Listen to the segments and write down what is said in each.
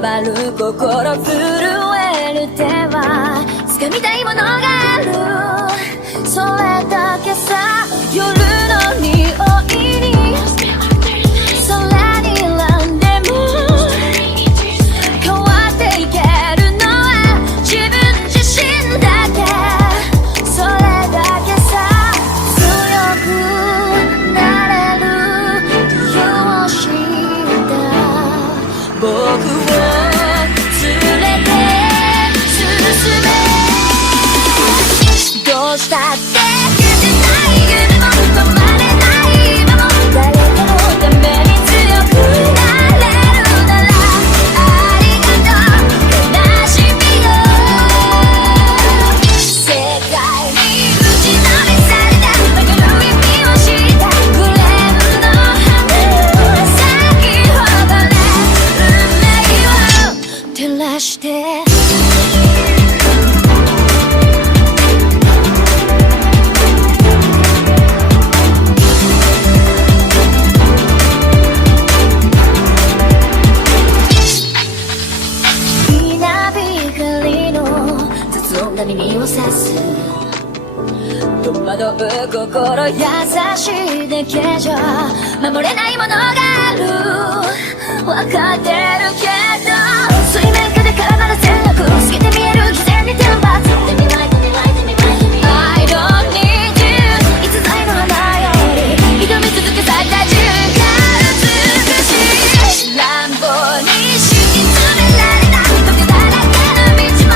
回る心震える手は掴みたいものがある、それだけさ。夜の匂いに空に選んでも変わっていけるのは自分自身だけ、それだけさ。強くなれる理由を知った僕を連れて進め、どうしたって消せない夢も止まれない今も、誰かのために強くなれるならありがとう悲しみよ。世界に打ちのめされた曲がる意味を知ったグレーの花を咲き誇れ運命を照らして、耳を刺す戸惑う心優しいだけじゃ守れないものがある、分かってるけど水面下で絡まる戦略透けて見える偽善に天罰 I don't need you いつぞやの花より挑み続け咲いた自分が美しい乱暴に敷き詰められた時だらけの道も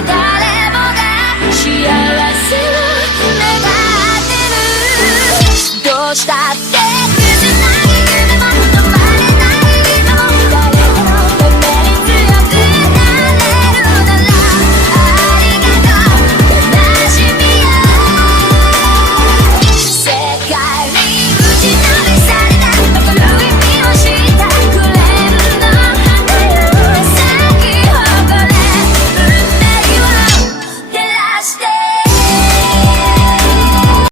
誰もが幸せを願ってる、どうしたって